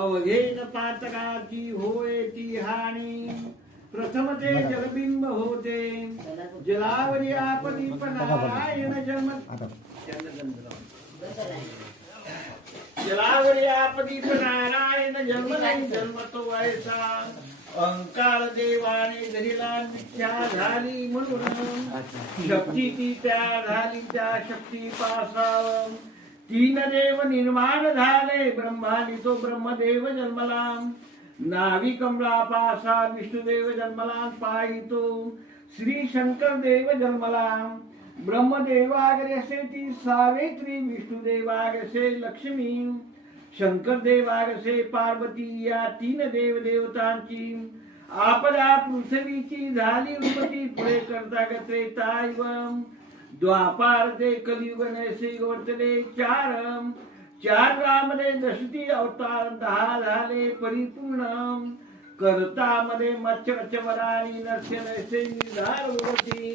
अवघेन पातकाची होय ती हानी प्रथम ते जलबिंब होते जलावरी आपदीप नारायण जन्म जलावरी आपदीप नारायण जन्मतो वयसा अंकार देवाने धरिला मिथ्या झाली म्हणून शक्ती ती त्या झाली त्या शक्ती पासाव तीन देव निर्माण झाले ब्रह्मानी तो ब्रह्मदेव जन्मला नावी कमलापासा विष्णुदेव जन्मला पाहितो श्री शंकर देव जन्मला ब्रह्मदेवाग्रसे ती सावित्री विष्णुदेवाग्रसे लक्ष्मी शंकर देवाग्रसे पार्वती या तीन देव देवतांची आपदा पृथ्वीची झाली उत्पत्ती पुढे करता त्रेतायुग द्वापार ते कलियुग नैसे वर्तले चार रामध्ये दशती अवतार 10 झाले परिपूर्ण करतामध्ये मत्स्यवराणी नस्य नैसे निर्धार होती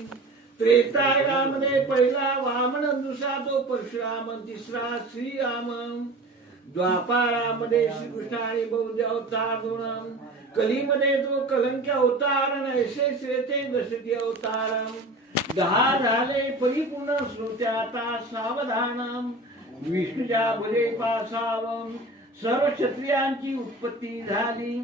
त्रेतायुगामध्ये पहिला वामन दुसरा तो परशुराम तिसरा श्रीराम द्वापारामध्ये श्रीकृष्ण आणि बौद्ध अवतार 2 कलीमध्ये तो कलंक अवतार नैसे श्रेते दशती अवतार 10 झाले परिपूर्ण श्रोत्या आता सावधान विष्णूच्या भुजे पासावं सर्व क्षत्रियांची उत्पत्ती झाली।